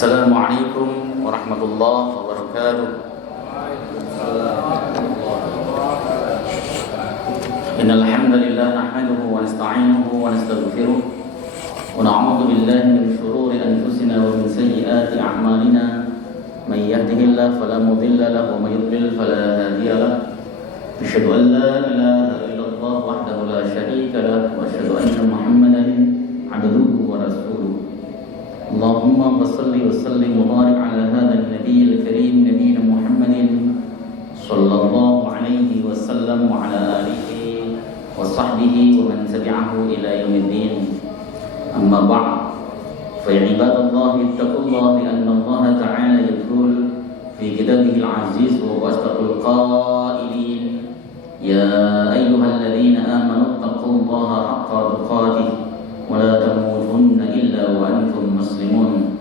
Assalamualaikum warahmatullahi wabarakatuh. Innal hamdalillah nahmaduhu wa nasta'inuhu wa nastaghfiruh wa na'udzu billahi min shururi anfusina wa min sayyiati a'malina. May yahdihillahu fala mudilla lahu wa may yudlil fala hadiya lahu. Asyhadu an la ilaha illallah wahdahu la syarika lahu wa asyhadu anna Muhammadan 'abduhu wa rasuluh. Allahumma salli wa sallim wa barik ala hadzal nabiyil karim nabiyina Muhammadin sallallahu alaihi wasallam wa ala alihi wa sahbihi wa man tabi'ahu ila yaumiddin. Amma ba'd. Fa ya ibadallahi ittaqullaha li anna Allah ta'ala yaqul fi kitabihil aziz wa asdaqul qailin ya ayyuhalladzina amanu ittaqullaha haqqa tuqatih wa la tamutunna illa wa antum muslimun.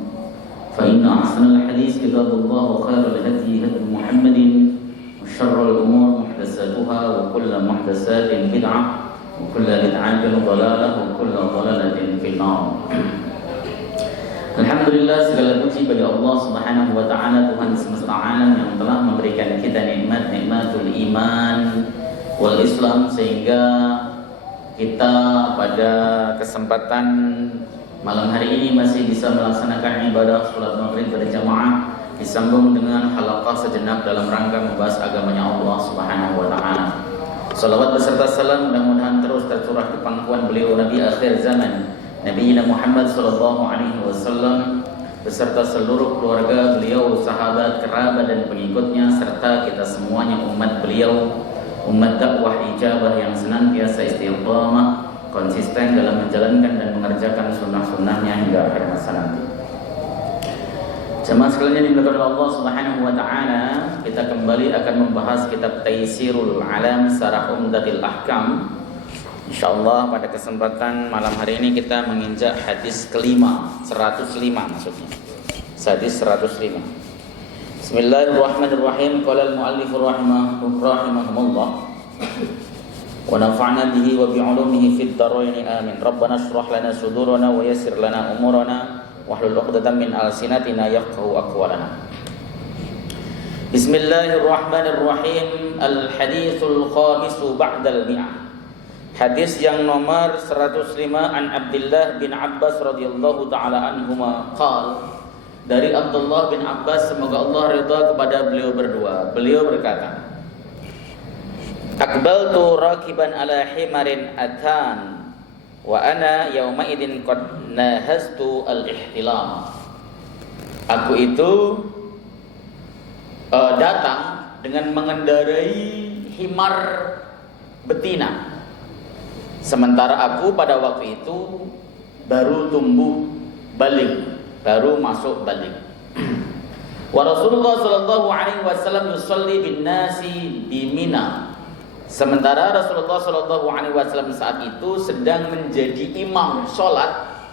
Fa inna ahsanal hadits kitabullah wa khairal hadi hadi Muhammadin wa syarrul umur muhdatsatuha wa kullu muhdatsatin bid'ah wa kullu bid'atin dhalalah wa kullu dhalalatin fin nar. Alhamdulillah, segala puji bagi Allah Subhanahu wa taala, Tuhan semesta alam yang telah memberikan kita nikmatul iman wal Islam, sehingga kita pada kesempatan malam hari ini masih bisa melaksanakan ibadah salat maghrib berjamaah disambung dengan halaqah sejenak dalam rangka membahas agamanya Allah Subhanahu wa taala. Salawat beserta salam mudah-mudahan terus tercurah di pangkuan beliau Nabi akhir zaman, Nabi Muhammad sallallahu alaihi wasallam, beserta seluruh keluarga beliau, sahabat, kerabat dan pengikutnya, serta kita semuanya umat beliau, umat dakwah ijabah yang senantiasa istiqamah konsisten dalam menjalankan dan mengerjakan sunnah-sunnahnya hingga akhir masa nanti. Jemaah sekalian yang dimuliakan oleh Allah Subhanahu wa taala, kita kembali akan membahas kitab Taisirul Alam Syarah Umdatil Ahkam. Insyaallah pada kesempatan malam hari ini kita menginjak hadis kelima, 105 maksudnya. Hadis 105. Bismillahirrahmanirrahim. Qala al-muallif rahimahullah wa nafa'na bihi wa bi 'ulumihi fid dharain amin. Rabbana shrah lana sudurana wa yassir lana umurana wahlul 'uqdatam min alsinatina yafqahu aqwalana. Bismillahirrahmanirrahim. Al-haditsul khamisu ba'dal mi'ah. Hadis yang nomor 105 an Abdullah bin Abbas radhiyallahu taala anhuma qala, dari Abdullah bin Abbas semoga Allah ridha kepada beliau berdua, beliau berkata, Aqbaltu rakiban ala himarin atan wa ana yawma idin qad nahaztu al-ihtilam. Aku itu datang dengan mengendarai himar betina, sementara aku pada waktu itu baru tumbuh balik, baru masuk balik. Wa Rasulullah sallallahu alaihi wasallam yusalli bin nasi bi Mina. Sementara Rasulullah sallallahu alaihi wasallam saat itu sedang menjadi imam salat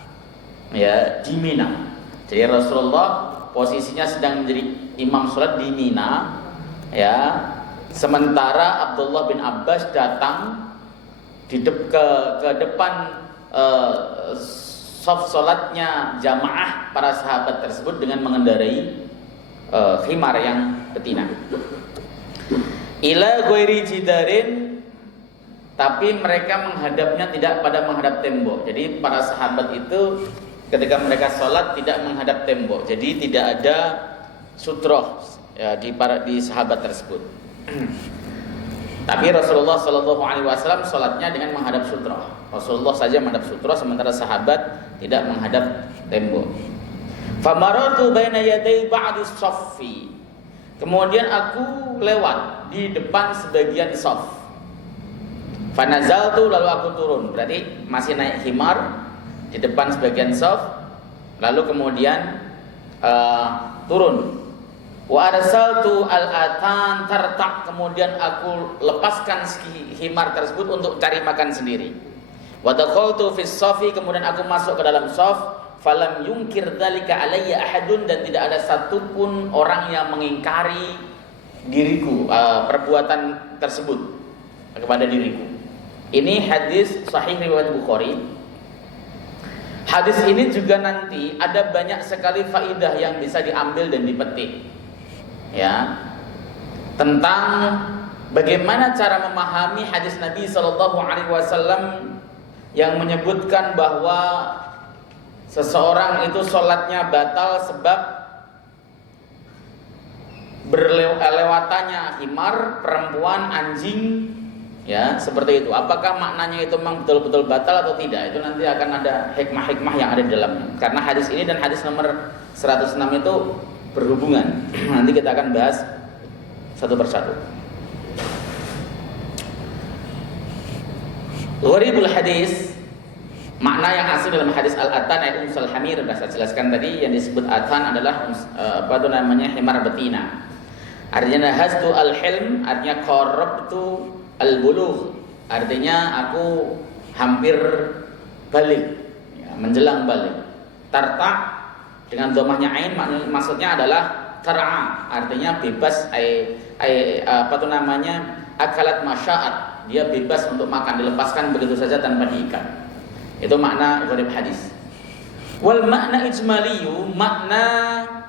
ya di Mina. Jadi Rasulullah posisinya sedang menjadi imam salat di Mina ya. Sementara Abdullah bin Abbas datang ke depan shaf salatnya jamaah para sahabat tersebut dengan mengendarai khimar yang betina. Ila ghairi jidarin, tapi mereka menghadapnya tidak pada menghadap tembok. Jadi para sahabat itu ketika mereka sholat tidak menghadap tembok. Jadi tidak ada sutroh ya, di sahabat tersebut. Tapi Rasulullah Shallallahu Alaihi Wasallam sholatnya dengan menghadap sutroh. Rasulullah saja menghadap sutroh, sementara sahabat tidak menghadap tembok. Famaratu baina yaday ba'di shaffi. Kemudian aku lewat di depan sebagian shaf. Fanazaltu, lalu aku turun. Berarti masih naik himar di depan sebagian shaf, lalu kemudian turun. Wa arsaltu al-atan tartak, kemudian aku lepaskan himar tersebut untuk cari makan sendiri. Wa dakhaltu fis shafi, kemudian aku masuk ke dalam shaf. Falam yungkir dzalika alayya ahadun, dan tidak ada satupun orang yang mengingkari diriku, perbuatan tersebut kepada diriku. Ini hadis sahih riwayat Bukhari. Hadis ini juga nanti ada banyak sekali faidah yang bisa diambil dan dipetik, ya, tentang bagaimana cara memahami hadis Nabi Shallallahu Alaihi Wasallam yang menyebutkan bahwa seseorang itu sholatnya batal sebab berlewatannya himar, perempuan, anjing, ya, seperti itu. Apakah maknanya itu memang betul-betul batal atau tidak? Itu nanti akan ada hikmah-hikmah yang ada di dalamnya. Karena hadis ini dan hadis nomor 106 itu berhubungan. Nanti kita akan bahas satu persatu. Gharibul hadis, makna yang asli dalam hadis al-atan ayat unsal hamir, sudah saya jelaskan tadi. Yang disebut atan adalah himar betina. Artinya nahaztu al-hilm, artinya qarabtu al-bulugh, artinya aku hampir balik, ya, menjelang balik. Tarta dengan domahnya ain maksudnya adalah tar'a, artinya bebas, akalat masya'at, dia bebas untuk makan, dilepaskan begitu saja tanpa diikat. Itu makna gharib hadis. Wal makna ijmaliyu, makna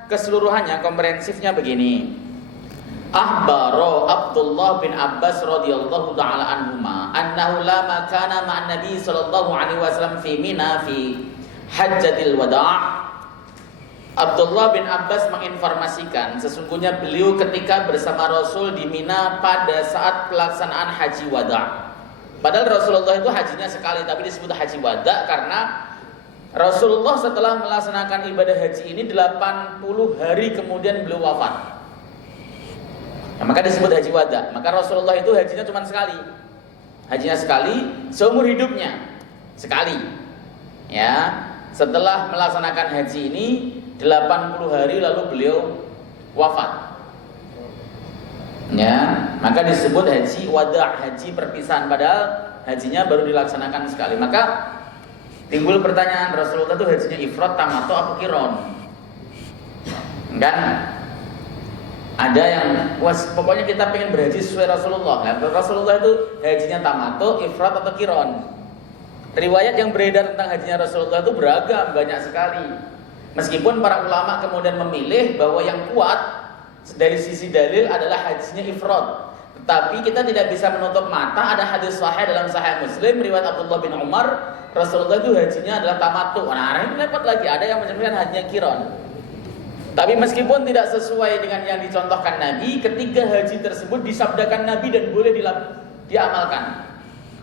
keseluruhannya, komprehensifnya begini. Akhbaro Abdullah bin Abbas radhiyallahu taala anhuma annahu lama kana ma'an Nabi sallallahu alaihi wasallam fi Mina fi Hajjatil Wada'. Abdullah bin Abbas menginformasikan sesungguhnya beliau ketika bersama Rasul di Mina pada saat pelaksanaan haji wada'. Padahal Rasulullah itu hajinya sekali, tapi disebut haji wada' karena Rasulullah setelah melaksanakan ibadah haji ini 80 hari kemudian beliau wafat. Nah, maka disebut haji wada. Maka Rasulullah itu hajinya cuma sekali. Hajinya sekali seumur hidupnya. Sekali. Ya, setelah melaksanakan haji ini 80 hari lalu beliau wafat. Ya, maka disebut haji wada, haji perpisahan, padahal hajinya baru dilaksanakan sekali. Maka timbul pertanyaan, Rasulullah itu hajinya ifrad, tamattu, apa qiron? Kan ada yang pokoknya kita pengen berhaji sesuai Rasulullah. Nah, Rasulullah itu hajinya tamattu, ifrad atau qiron. Riwayat yang beredar tentang hajinya Rasulullah itu beragam, banyak sekali. Meskipun para ulama kemudian memilih bahwa yang kuat dari sisi dalil adalah hajinya ifrad. Tetapi kita tidak bisa menutup mata, ada hadis sahih dalam Sahih Muslim riwayat Abdullah bin Umar, Rasulullah itu hajinya adalah tamattu. Nah, ini repot lagi, ada yang menyebutkan hajinya qiron. Tapi meskipun tidak sesuai dengan yang dicontohkan Nabi, ketiga haji tersebut disabdakan Nabi dan boleh diamalkan.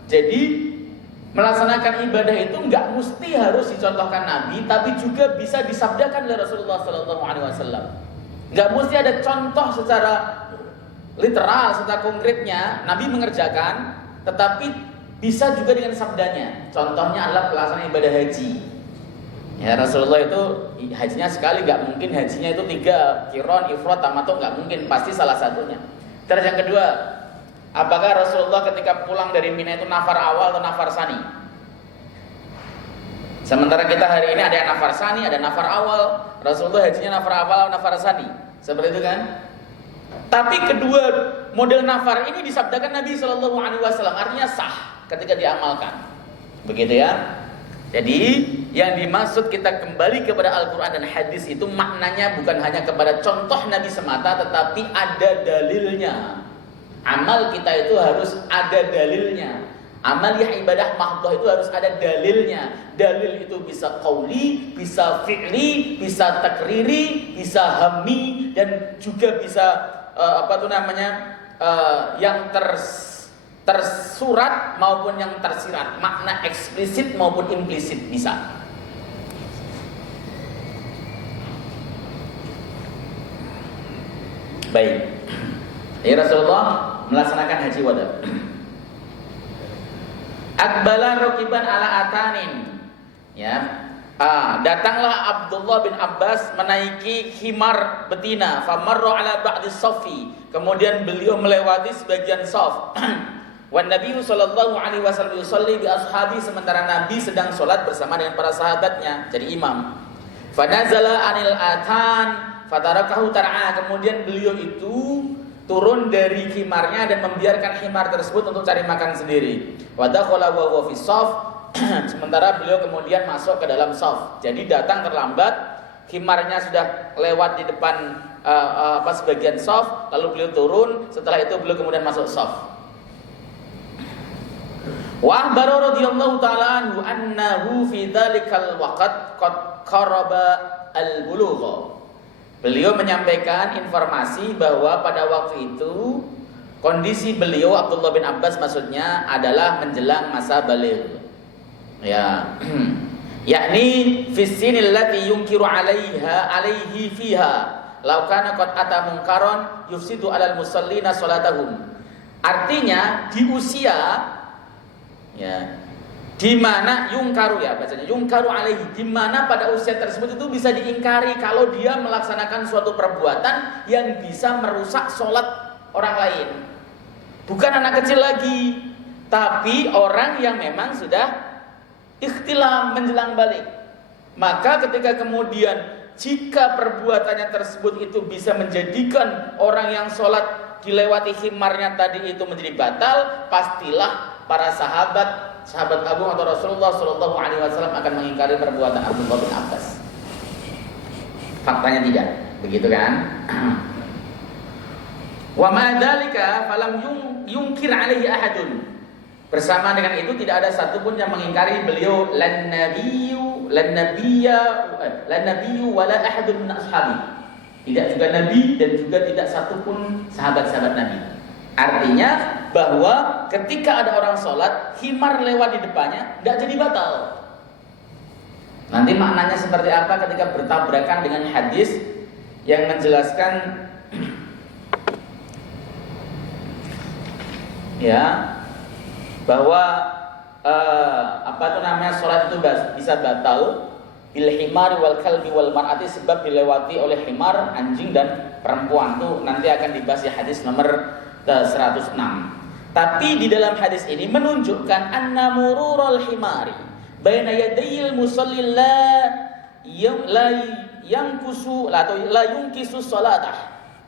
Jadi melaksanakan ibadah itu nggak mesti harus dicontohkan Nabi, tapi juga bisa disabdakan oleh Rasulullah SAW. Nggak mesti ada contoh secara literal, secara konkretnya Nabi mengerjakan, tetapi bisa juga dengan sabdanya. Contohnya adalah pelaksanaan ibadah haji. Ya, Rasulullah itu hajinya sekali, nggak mungkin hajinya itu 3, qiron, ifrad, tamattu, nggak mungkin, pasti salah satunya. Terus yang kedua, apakah Rasulullah ketika pulang dari Mina itu nafar awal atau nafar sani? Sementara kita hari ini ada yang nafar sani, ada nafar awal. Rasulullah hajinya nafar awal atau nafar sani, seperti itu kan? Tapi kedua model nafar ini disabdakan Nabi Shallallahu Alaihi Wasallam, artinya sah ketika diamalkan, begitu ya. Jadi yang dimaksud kita kembali kepada Al-Quran dan hadis itu maknanya bukan hanya kepada contoh Nabi semata, tetapi ada dalilnya. Amal kita itu harus ada dalilnya. Amaliyah ibadah mahdhah itu harus ada dalilnya. Dalil itu bisa qauli, bisa fi'li, bisa takriri, bisa hammi, dan juga bisa yang tersurat maupun yang tersirat, makna eksplisit maupun implisit bisa. Baik. Ya, Rasulullah melaksanakan haji wada. Akbala rakiban ala atanin. Ya. Datanglah Abdullah bin Abbas menaiki khimar betina, famarra ala ba'di safi. Kemudian beliau melewati sebagian saf. Wan Nabi sallallahu alaihi wasallam yusalli bi ashabi, sementara Nabi sedang salat bersama dengan para sahabatnya, jadi imam. Fanazala anil atan fatarakahu tar'a. Kemudian beliau itu turun dari khimarnya dan membiarkan khimar tersebut untuk cari makan sendiri. Wa dakhala wa huwa fi shaf, sementara beliau kemudian masuk ke dalam shaf. Jadi datang terlambat, khimarnya sudah lewat di depan sebagian shaf, lalu beliau turun, setelah itu beliau kemudian masuk shaf. Wa akhbara radhiyallahu ta'ala anhu annahu fi dzalikal waqt qad qaraba al-bulugha. Beliau menyampaikan informasi bahwa pada waktu itu kondisi beliau Abdullah bin Abbas maksudnya adalah menjelang masa baligh. Ya. Yakni fi sinil lati yunkiru alaihi fiha law kana qad ata munkaron yufsidu alal musallina salatahum. Artinya di usia ya di mana yungkaru ya bacanya yungkaru alaihi, di mana pada usia tersebut itu bisa diingkari kalau dia melaksanakan suatu perbuatan yang bisa merusak sholat orang lain. Bukan anak kecil lagi, tapi orang yang memang sudah ikhtilam menjelang balik. Maka ketika kemudian jika perbuatannya tersebut itu bisa menjadikan orang yang sholat dilewati khimarnya tadi itu menjadi batal, pastilah para sahabat agung atau Rasulullah Shallallahu Alaihi Wasallam akan mengingkari perbuatan Abdullah bin Abbas. Faktanya tidak, begitu kan? Wa ma dzalika falam yungkir alaihi ahadun. Bersama dengan itu tidak ada satupun yang mengingkari beliau lan nabiyyu wala ahadun min ashabi. Tidak juga nabi dan juga tidak satupun sahabat-sahabat nabi. Artinya bahwa ketika ada orang sholat, khimar lewat di depannya, nggak jadi batal. Nanti maknanya seperti apa ketika bertabrakan dengan hadis yang menjelaskan ya bahwa sholat itu bisa batal bil himari wal kalbi wal mar'ati, sebab dilewati oleh himar, anjing dan perempuan. Tuh nanti akan dibahas di hadis nomor 106. Tapi di dalam hadis ini menunjukkan anna mururul himari baina yadayil musalli la yankusu atau la yunkisu salatah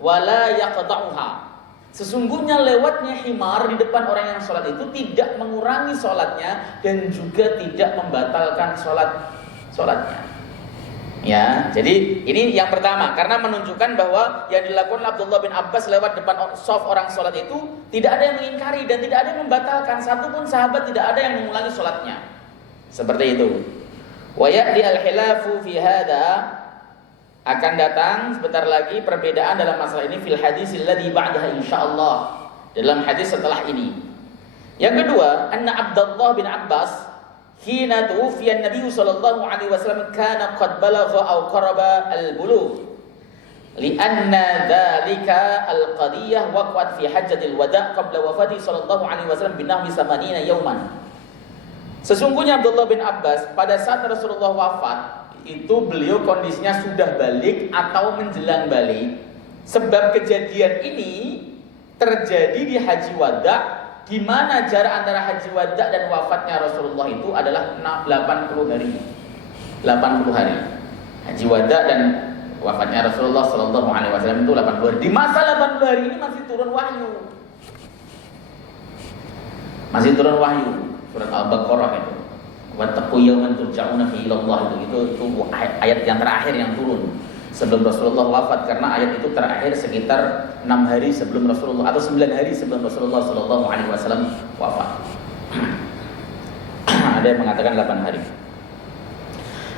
wa la yaqta'uha. Sesungguhnya lewatnya himar di depan orang yang sholat itu tidak mengurangi sholatnya dan juga tidak membatalkan sholatnya. Ya, jadi ini yang pertama, karena menunjukkan bahwa yang dilakukan Abdullah bin Abbas lewat depan shaf orang sholat itu tidak ada yang mengingkari dan tidak ada yang membatalkan. Satupun sahabat tidak ada yang mengulangi sholatnya. Seperti itu. Wa ya'ti al-khilafu fi hadha, akan datang sebentar lagi perbedaan dalam masalah ini fil hadisil ladzi ba'daha insyaallah, dalam hadis setelah ini. Yang kedua, anna Abdullah bin Abbas hina tuwfiya Nabi sallallahu alaihi wasallam kana qad balagha aw qaraba al-bulugh lianna dzalika al-qadiyah waqa'at fi hajjatil wada' qabla wafati sallallahu alaihi wasallam binahwi 80 yawman. Sesungguhnya Abdullah bin Abbas pada saat Rasulullah wafat itu beliau kondisinya sudah balik atau menjelang balik, sebab kejadian ini terjadi di Haji Wada', di mana jarak antara Haji Wada' dan wafatnya Rasulullah itu adalah 80 hari. 80 hari. Haji Wada' dan wafatnya Rasulullah sallallahu alaihi wasallam itu 80 hari. Di masa 80 hari ini masih turun wahyu. Masih turun wahyu. Surat Al-Baqarah itu. Wattaqu yawman turja'una fihi ila Allah, itu ayat yang terakhir yang turun sebelum Rasulullah wafat, karena ayat itu terakhir sekitar 6 hari sebelum Rasulullah atau 9 hari sebelum Rasulullah sallallahu alaihi wasallam wafat. Ada yang mengatakan 8 hari.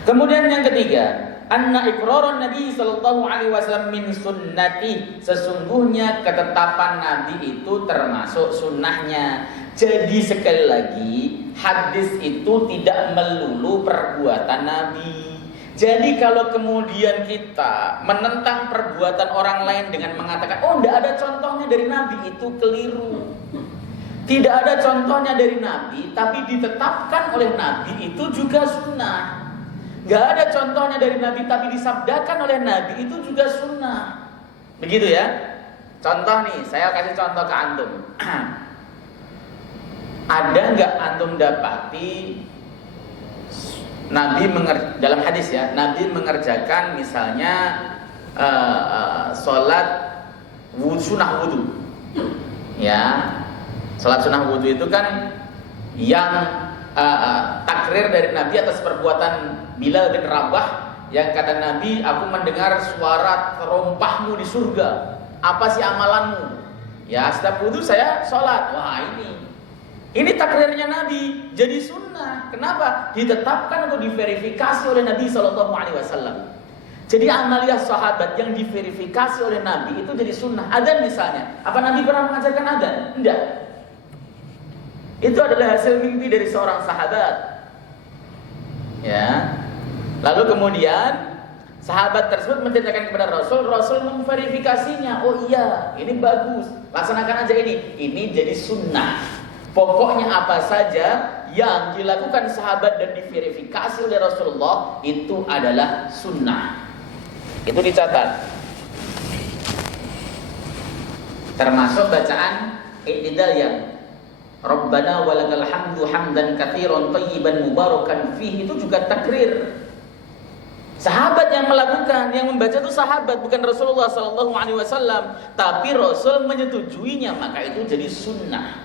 Kemudian yang ketiga, anna iqraran Nabi sallallahu alaihi wasallam min sunnati, sesungguhnya ketetapan Nabi itu termasuk sunnahnya. Jadi sekali lagi, hadis itu tidak melulu perbuatan Nabi. Jadi kalau kemudian kita menentang perbuatan orang lain dengan mengatakan, oh tidak ada contohnya dari Nabi, itu keliru. Tidak ada contohnya dari Nabi, tapi ditetapkan oleh Nabi itu juga sunnah. Gak ada contohnya dari Nabi, tapi disabdakan oleh Nabi itu juga sunnah. Begitu ya. Contoh nih, saya kasih contoh ke antum. Ada nggak antum dapati Nabi dalam hadis ya, Nabi mengerjakan misalnya sholat sunnah wudhu, ya, sholat sunnah wudhu itu kan yang takrir dari Nabi atas perbuatan Bilal bin Rabah yang kata Nabi, aku mendengar suara terompahmu di surga. Apa sih amalanmu? Ya, setiap wudu saya sholat. Wah, ini takrirnya Nabi jadi sunnah. Kenapa? Ditetapkan atau diverifikasi oleh Nabi SAW. Jadi amaliyah sahabat yang diverifikasi oleh Nabi itu jadi sunnah. Adzan misalnya, apa Nabi pernah mengajarkan adzan? Enggak. Itu adalah hasil mimpi dari seorang sahabat. Ya. Lalu kemudian sahabat tersebut menceritakan kepada Rasul, Rasul memverifikasinya. Oh iya, ini bagus. Laksanakan aja ini. Ini jadi sunnah. Pokoknya apa saja yang dilakukan sahabat dan diverifikasi oleh Rasulullah itu adalah sunnah. Itu dicatat. Termasuk bacaan i'tidal yang Rabbana walakal hamdu hamdan katsiran thayyiban mubarakan fihi itu juga takrir. Sahabat yang melakukan, yang membaca itu sahabat, bukan Rasulullah SAW. Tapi Rasul menyetujuinya, maka itu jadi sunnah.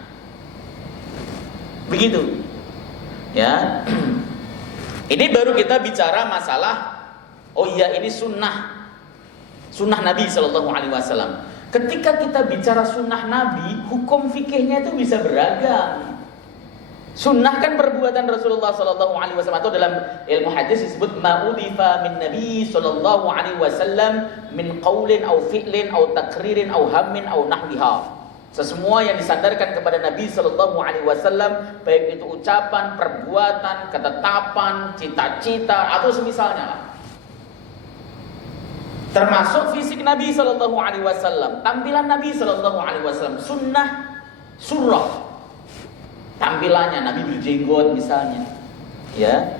Begitu. Ya. Ini baru kita bicara masalah, oh iya ini sunnah, sunnah Nabi SAW. Ketika kita bicara sunnah Nabi, hukum fikihnya itu bisa beragam. Sunnah kan perbuatan Rasulullah SAW, atau dalam ilmu hadis disebut ma'udifa min Nabi SAW min qaulin au fi'lin au takririn au hammin au nahwiha. Sesemua yang disandarkan kepada Nabi SAW, baik itu ucapan, perbuatan, ketetapan, cita-cita atau semisalnya lah. Termasuk fisik Nabi SAW, tampilan Nabi SAW, sunnah, surah. Tampilannya Nabi berjenggot misalnya, ya,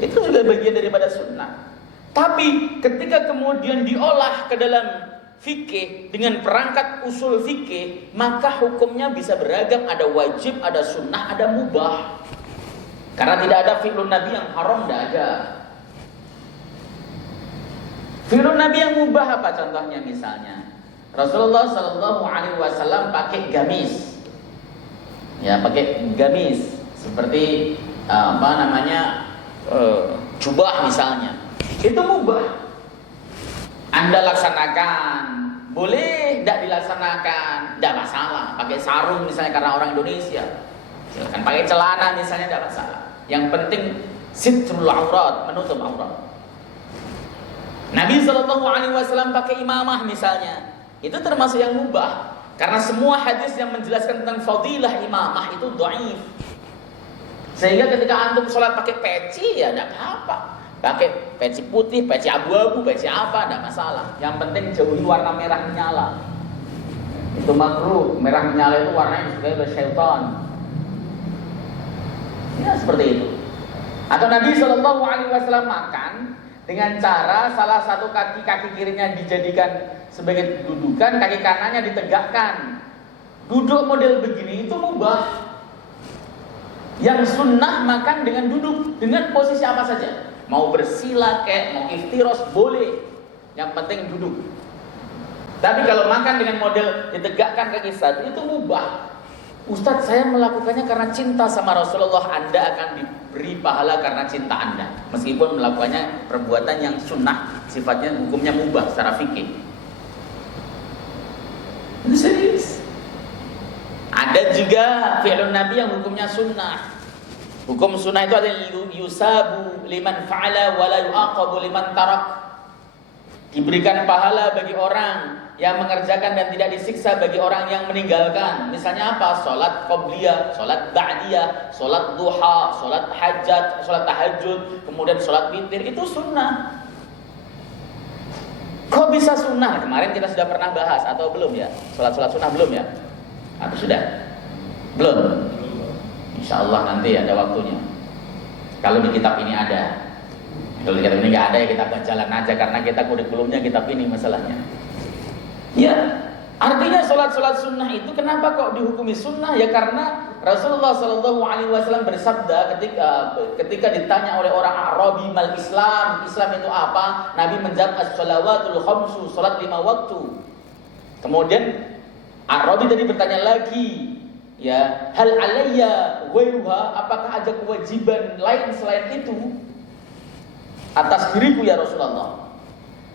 itu juga bagian daripada sunnah. Tapi ketika kemudian diolah ke dalam fikih dengan perangkat usul fikih, maka hukumnya bisa beragam. Ada wajib, ada sunnah, ada mubah. Karena tidak ada fi'lun Nabi yang haram, tidak ada. Fi'lun Nabi yang mubah apa contohnya? Misalnya Rasulullah SAW pakai gamis. Ya, pakai gamis seperti jubah misalnya, itu mubah. Anda laksanakan, boleh tidak dilaksanakan, tidak masalah. Pakai sarung misalnya karena orang Indonesia, silakan. Pakai celana misalnya, tidak masalah. Yang penting sitrul aurat, menutup aurat. Nabi SAW pakai imamah misalnya, itu termasuk yang mubah. Karena semua hadis yang menjelaskan tentang fadilah imamah itu dhaif. Sehingga ketika antum sholat pakai peci, ya tidak apa-apa. Pakai peci putih, peci abu-abu, peci apa, tidak masalah. Yang penting jauhi warna merah menyala. Itu makruh. Merah menyala itu warnanya disukai oleh syaitan. Ya seperti itu. Atau Nabi SAW makan dengan cara salah satu kaki kirinya dijadikan sebagai dudukan, kaki kanannya ditegakkan. Duduk model begini itu mubah. Yang sunnah makan dengan duduk, dengan posisi apa saja. Mau bersila kek, mau iftiros boleh. Yang penting duduk. Tapi kalau makan dengan model ditegakkan kaki satu itu mubah. Ustadz, saya melakukannya karena cinta sama Rasulullah. Anda akan diberi pahala karena cinta Anda, meskipun melakukannya perbuatan yang sunnah, sifatnya hukumnya mubah secara fikih. Itu serius. Ada juga fi'lun Nabi yang hukumnya sunnah. Hukum sunnah itu ada yusabu liman fa'ala wa la yu'aqabu liman tarak. Diberikan pahala bagi orang yang mengerjakan dan tidak disiksa bagi orang yang meninggalkan. Misalnya apa? Salat qabliyah, salat ba'diyah, salat duha, salat hajat, salat tahajud, kemudian salat witir, itu sunnah. Kok bisa sunnah? Kemarin kita sudah pernah bahas atau belum ya? Salat-salat sunnah belum ya? Atau sudah? Belum. Insyaallah nanti ada waktunya. Kalau di kitab ini ada. Kalau di kitab ini nggak ada ya kita jalan aja, karena kita kurikulumnya kitab ini masalahnya. Ya, artinya sholat sunnah itu kenapa kok dihukumi sunnah? Ya karena Rasulullah SAW bersabda ketika ditanya oleh orang Arabi mal Islam, Islam itu apa? Nabi menjawab as-shalawatul khamsu, sholat 5 waktu. Kemudian Arabi tadi bertanya lagi, Ya, hal alayya ghairuha, apakah ada kewajiban lain selain itu atas diriku ya Rasulullah?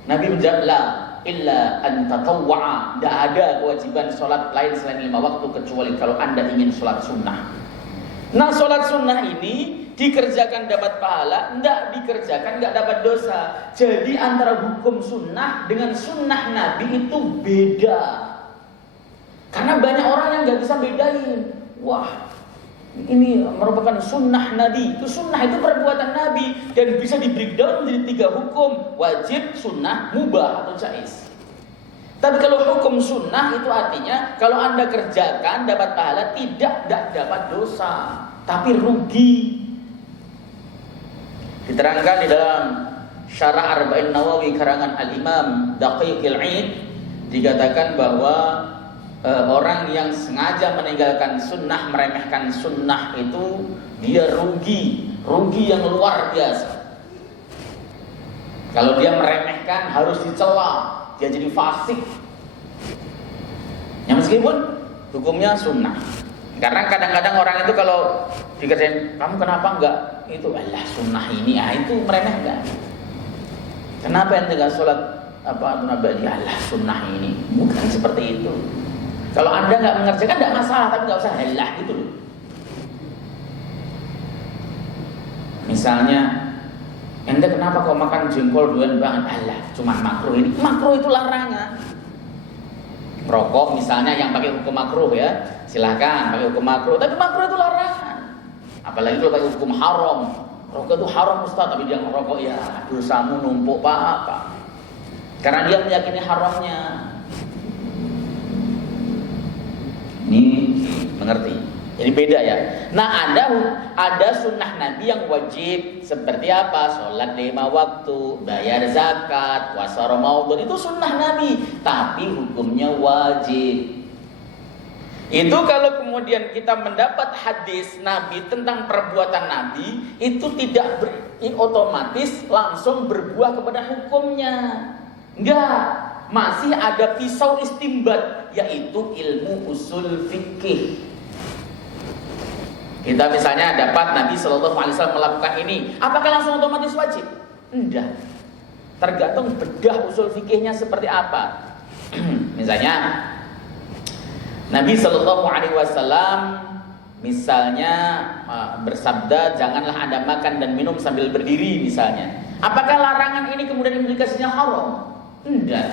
Nabi menjawab, la illa an tatawwa'a, tidak ada kewajiban sholat lain selain 5 waktu kecuali kalau Anda ingin sholat sunnah. Nah, sholat sunnah ini dikerjakan dapat pahala, tidak dikerjakan nggak dapat dosa. Jadi antara hukum sunnah dengan sunnah Nabi itu beda. Karena banyak orang yang nggak bisa bedain. Wah, ini merupakan sunnah Nabi. Itu sunnah itu perbuatan Nabi dan bisa di breakdown menjadi 3 hukum: wajib, sunnah, mubah atau jaiz. Tapi kalau hukum sunnah itu artinya kalau Anda kerjakan dapat pahala, tidak dapat dosa, tapi rugi. Diterangkan di dalam Syarah Arba'in Nawawi karangan Al-Imam Daqiqil 'Id, dikatakan bahwa orang yang sengaja meninggalkan sunnah, meremehkan sunnah itu dia rugi yang luar biasa. Kalau dia meremehkan harus dicela, dia jadi fasik. Ya meskipun hukumnya sunnah. Karena kadang-kadang orang itu kalau dikerjain, kamu kenapa enggak itu, alah sunnah ini, itu meremehkan. Kenapa ente enggak sholat Nabi, alah sunnah ini, bukan seperti itu. Kalau Anda enggak mengerjakan enggak masalah, tapi enggak usah halah gitu loh. Misalnya, ente kenapa kau makan jengkol duluan banget, alah cuma makruh ini. Makruh itu larangan. Rokok misalnya yang pakai hukum makruh ya, silahkan pakai hukum makruh, tapi makruh itu larangan. Apalagi kalau pakai hukum haram. Rokok itu haram Ustaz, tapi dia ngerokok, ya dosamu numpuk apa? Karena dia meyakini haramnya. Ini mengerti? Jadi beda ya. Nah, ada sunnah Nabi yang wajib, seperti apa? Sholat 5 waktu, bayar zakat, puasa Ramadan, itu sunnah Nabi, tapi hukumnya wajib. Itu kalau kemudian kita mendapat hadis Nabi tentang perbuatan Nabi, itu tidak otomatis langsung berbuah kepada hukumnya. Enggak, masih ada pisau istimbat, yaitu ilmu usul fikih. Kita misalnya dapat Nabi Shallallahu Alaihi Wasallam melakukan ini, apakah langsung otomatis wajib? Enggak, tergantung bedah usul fikihnya seperti apa. Misalnya Nabi Shallallahu Alaihi Wasallam misalnya bersabda, janganlah Anda makan dan minum sambil berdiri misalnya. Apakah larangan ini kemudian implikasinya haram? Enggak,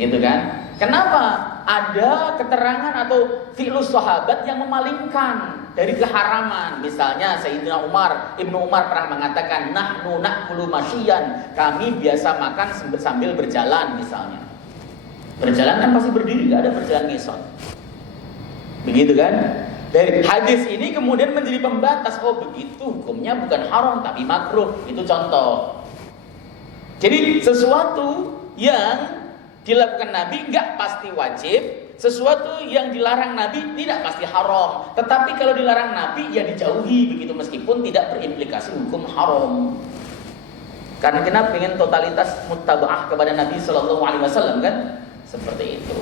gitu kan? Kenapa? Ada keterangan atau fi'lus sahabat yang memalingkan dari keharaman. Misalnya Sayyidina Ibnu Umar pernah mengatakan, nahnu na'kulu masyian, kami biasa makan sambil berjalan misalnya. Berjalan kan pasti berdiri, gak ada berjalan ngesot. Begitu kan? Dari hadis ini kemudian menjadi pembatas, oh begitu, hukumnya bukan haram tapi makruh. Itu contoh. Jadi sesuatu yang dilakukan Nabi enggak pasti wajib, sesuatu yang dilarang Nabi tidak pasti haram. Tetapi kalau dilarang Nabi ya dijauhi begitu, meskipun tidak berimplikasi hukum haram. Karena kita pengen totalitas muttaba'ah kepada Nabi Sallallahu Alaihi Wasallam kan, seperti itu.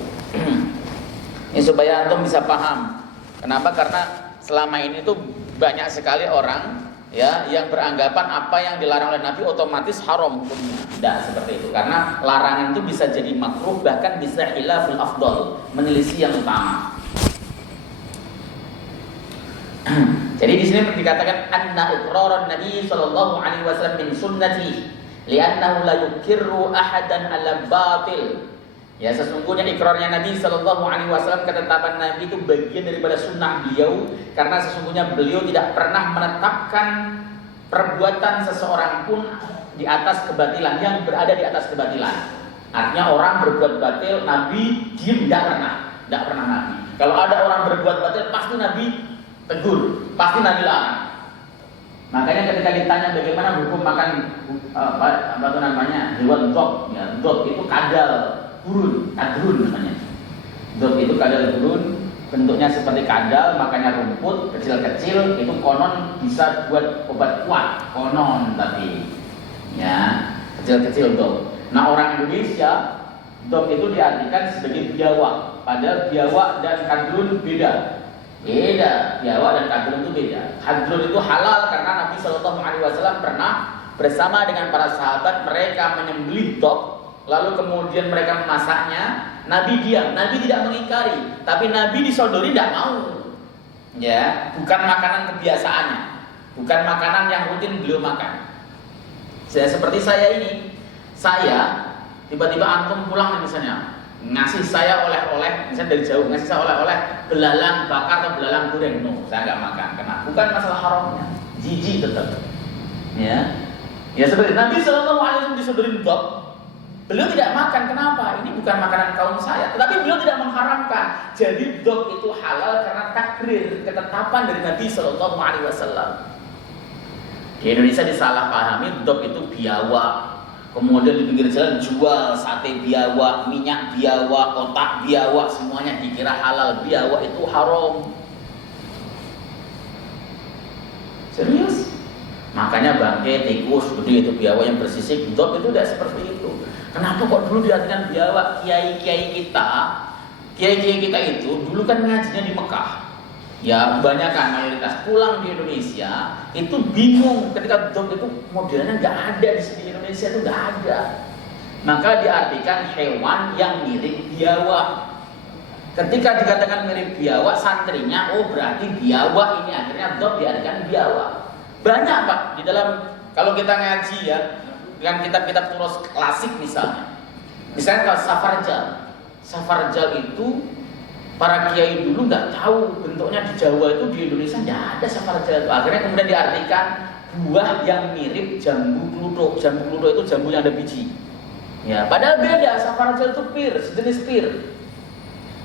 Ini supaya antum bisa paham. Kenapa? Karena selama ini tuh banyak sekali orang ya yang beranggapan apa yang dilarang oleh Nabi otomatis haram hukumnya. Tidak seperti itu. Karena larangan itu bisa jadi makruh, bahkan bisa khilaful afdal, menyelisih yang utama. Jadi di sini dikatakan anna iqraran Nabi sallallahu alaihi wasallam min sunnati li'annahu la yukirru ahadan 'ala batil. Ya, sesungguhnya ikrarnya Nabi sallallahu alaihi wasallam, ketetapan Nabi itu bagian daripada sunnah beliau, karena sesungguhnya beliau tidak pernah menetapkan perbuatan seseorang pun di atas kebatilan, yang berada di atas kebatilan. Artinya orang berbuat batil, Nabi diam, tidak pernah Nabi. Kalau ada orang berbuat batil, pasti Nabi tegur, pasti Nabi larang. Makanya ketika ditanya bagaimana hukum makan apa itu namanya hewan dog, ya dog itu kadal burun, kadrun namanya. Dog itu kadal burun, bentuknya seperti kadal, makanya rumput kecil-kecil, itu konon bisa buat obat kuat, konon tapi ya kecil-kecil dog. Nah orang Indonesia dog itu diartikan sebagai biawak, padahal biawak dan kadrun beda. Beda, biawak dan hadrun itu beda. Hadrun itu halal karena Nabi Shallallahu Alaihi Wasallam pernah bersama dengan para sahabat, mereka menyembelih dog, lalu kemudian mereka memasaknya. Nabi diam, Nabi tidak mengingkari, tapi Nabi disodori tidak mau. Ya, bukan makanan kebiasaannya, bukan makanan yang rutin beliau makan. Seperti saya ini, saya tiba-tiba antum pulang misalnya, ngasih saya oleh-oleh, misalnya dari jauh ngasih saya oleh-oleh belalang bakar atau belalang goreng, no, saya nggak makan. Kenapa? Bukan masalah haramnya, jijik tetap. Ya, ya seperti Nabi Shallallahu Alaihi Wasallam disodorin dog. Beliau tidak makan, kenapa? Ini bukan makanan kaum saya. Tetapi beliau tidak mengharamkan. Jadi dog itu halal karena takrir, ketetapan dari Nabi Shallallahu Alaihi Wasallam. Di Indonesia disalahpahami dog itu biawak. Kemudian di pinggir jalan jual sate biawak, minyak biawak, otak biawak, semuanya dikira halal. Biawak itu haram. Serius? Makanya bangke, tikus, gede itu biawak yang bersisik. Dog itu tidak seperti itu. Kenapa kok dulu diartikan biawak? Kiai-kiai kita itu dulu kan ngajinya di Mekah. Ya kebanyakan mayoritas pulang di Indonesia itu bingung ketika dog itu modelnya nggak ada di Indonesia, itu nggak ada. Maka diartikan hewan yang mirip biawak. Ketika dikatakan mirip biawak, santrinya oh berarti biawak ini, akhirnya dog diartikan biawak. Banyak Pak di dalam, kalau kita ngaji ya dengan kitab-kitab turos klasik misalnya kalau Safarjal itu para kiai dulu nggak tahu bentuknya di Jawa itu, di Indonesia nggak ada Safarjal itu. Akhirnya kemudian diartikan buah yang mirip jambu kluthuk. Jambu kluthuk itu jambu yang ada biji. Ya, padahal beda. Safarjal itu pir, sejenis pir.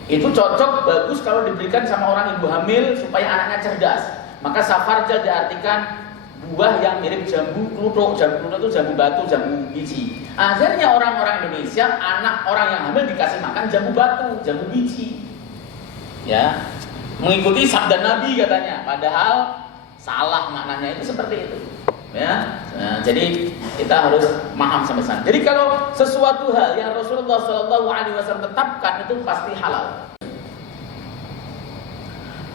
Itu cocok, bagus kalau diberikan sama orang ibu hamil supaya anaknya cerdas. Maka Safarjal diartikan buah yang mirip jambu kluthuk. Jambu kluthuk itu jambu batu, jambu biji. Akhirnya orang-orang Indonesia, anak orang yang hamil dikasih makan jambu batu, jambu biji. Ya, mengikuti sabda Nabi katanya, padahal salah maknanya itu seperti itu. Ya, nah, jadi kita harus paham sampai sana. Jadi kalau sesuatu hal yang Rasulullah SAW tetapkan itu pasti halal.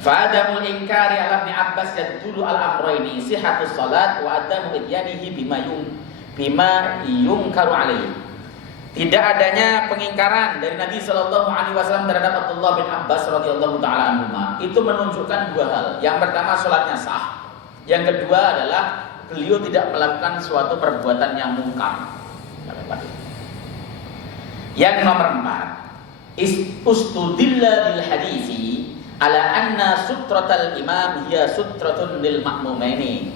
Fa'adamul inkari ala Ibn Abbas yadullu al-amrayni sihatus salat wa adamu idyanihi bima yunkaru alaihi. Tidak adanya pengingkaran dari Nabi Shallallahu Alaihi Wasallam terhadap Abdullah bin Abbas radhiyallahu taala anhuma itu menunjukkan dua hal. Yang pertama, sholatnya sah. Yang kedua adalah beliau tidak melakukan suatu perbuatan yang mungkar. Yang nomor 4, ustudilla bil hadisi ala anna sutratal imam hiya sutratun lil ma'mumaini.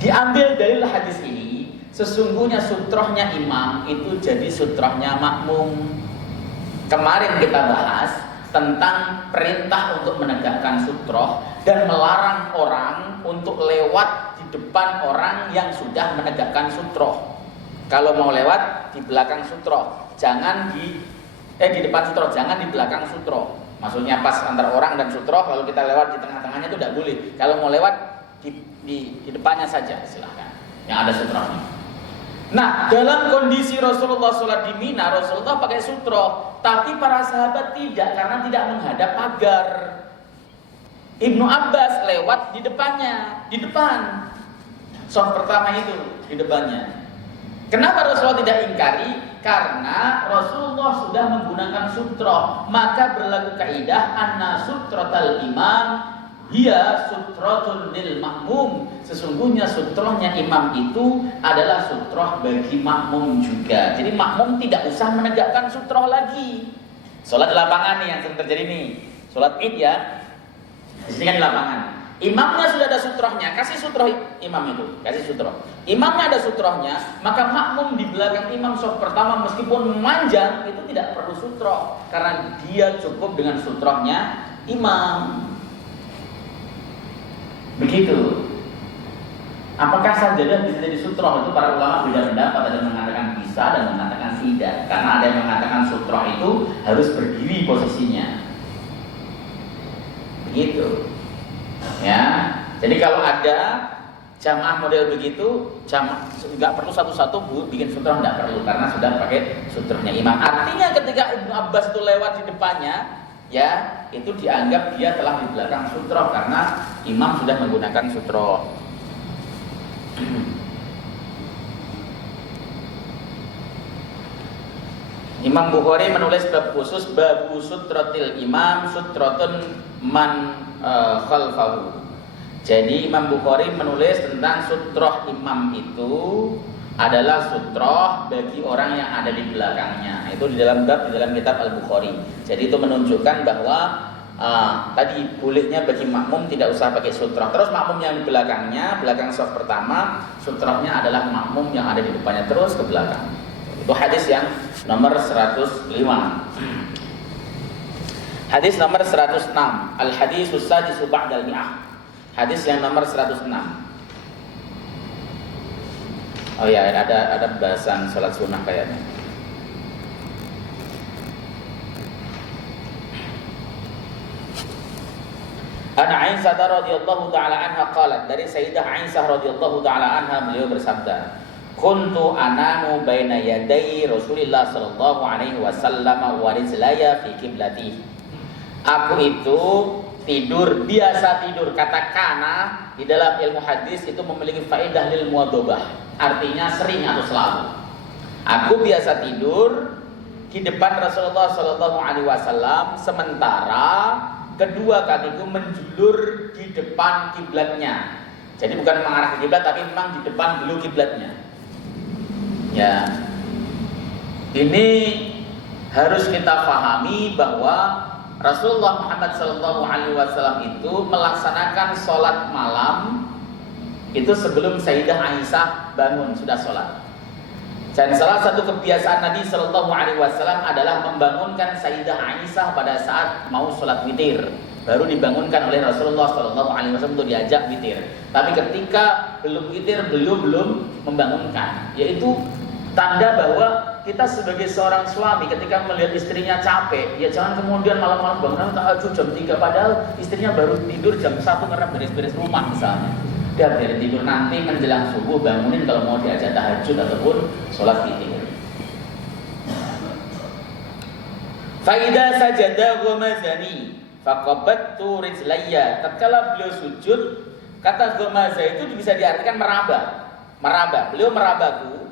Diambil dari hadis ini, sesungguhnya sutrohnya imam itu jadi sutrohnya makmum. Kemarin kita bahas tentang perintah untuk menegakkan sutroh dan melarang orang untuk lewat di depan orang yang sudah menegakkan sutroh. Kalau mau lewat di belakang sutroh, jangan di depan sutroh, jangan di belakang sutroh. Maksudnya pas antar orang dan sutroh, lalu kita lewat di tengah-tengahnya itu tidak boleh. Kalau mau lewat di depannya saja, silahkan, yang ada sutrohnya. Nah, dalam kondisi Rasulullah sholat di Mina, Rasulullah pakai sutroh, tapi para sahabat tidak, karena tidak menghadap pagar. Ibnu Abbas lewat di depannya, di depan. Shaf pertama itu di depannya. Kenapa Rasulullah tidak ingkari? Karena Rasulullah sudah menggunakan sutroh, maka berlaku kaidah anna sutratal imam hiya sutratun lil makmum. Sesungguhnya sutrohnya imam itu adalah sutroh bagi makmum juga. Jadi makmum tidak usah menegakkan sutroh lagi. Sholat di lapangan nih yang sering terjadi nih, sholat id ya, di sini kan di lapangan. Imamnya sudah ada sutrohnya, kasih sutroh imam itu, kasih sutroh. Imamnya ada sutrohnya, maka makmum di belakang imam shaf pertama meskipun memanjang itu tidak perlu sutroh, karena dia cukup dengan sutrohnya imam. Begitu. Apakah sajadah bisa jadi sutroh? Itu para ulama beda pendapat, ada yang mengatakan bisa dan mengatakan tidak. Karena ada yang mengatakan sutroh itu harus berdiri posisinya. Begitu. Ya, jadi kalau ada jamaah model begitu, jamaah nggak perlu satu-satu bikin sutroh, nggak perlu karena sudah pakai sutrohnya imam. Artinya ketika Ibnu Abbas itu lewat di depannya, ya itu dianggap dia telah di belakang sutroh karena imam sudah menggunakan sutroh. Imam Bukhari menulis bab khusus babu sutratil imam sutratun man khalfahu. Jadi Imam Bukhari menulis tentang sutroh imam itu adalah sutroh bagi orang yang ada di belakangnya. Itu di dalam bab di dalam kitab Al-Bukhari. Jadi itu menunjukkan bahwa tadi bolehnya bagi makmum tidak usah pakai sutroh. Terus makmum yang di belakangnya, belakang shaf pertama, sutrohnya adalah makmum yang ada di depannya terus ke belakang. Itu hadis yang nomor 105. Hadis nomor 106. Al-hadisus sadisu ba'dal mi'ah. Hadis yang nomor 106. Oh ya, ada bahasan salat sunnah kayaknya. An Aisyah radhiyallahu taala anha qalat, dari Sayyidah Aisyah radhiyallahu taala anha beliau bersabda, kuntu anamu baina yaday Rasulillah sallallahu alaihi wasallam wa rizlaya fi qiblati. Aku itu tidur, biasa tidur. Kata kana di dalam ilmu hadis itu memiliki faedah lil muwadhabah. Artinya sering atau selalu. Aku biasa tidur di depan Rasulullah sallallahu alaihi wasallam sementara kedua kakiku menjulur di depan kiblatnya. Jadi bukan mengarah ke kiblat tapi memang di depan dulu kiblatnya. Ya, ini harus kita pahami bahwa Rasulullah Muhammad SAW itu melaksanakan sholat malam itu sebelum Sayyidah Aisyah bangun sudah sholat. Dan salah satu kebiasaan Nabi SAW adalah membangunkan Sayyidah Aisyah pada saat mau sholat witir. Baru dibangunkan oleh Rasulullah SAW untuk diajak witir. Tapi ketika belum witir belum membangunkan, yaitu tanda bahwa kita sebagai seorang suami ketika melihat istrinya capek, ya jangan kemudian malam-malam bangun tahajud jam 3 padahal istrinya baru tidur jam 1 karena beres-beres rumah misalnya. Dia biar tidur nanti menjelang subuh bangunin kalau mau diajak tahajud ataupun sholat witir. Faida sajada ghamazani faqabattu rijlayya. Tatkala beliau sujud, kata ghamaza itu bisa diartikan meraba. Beliau merabaku,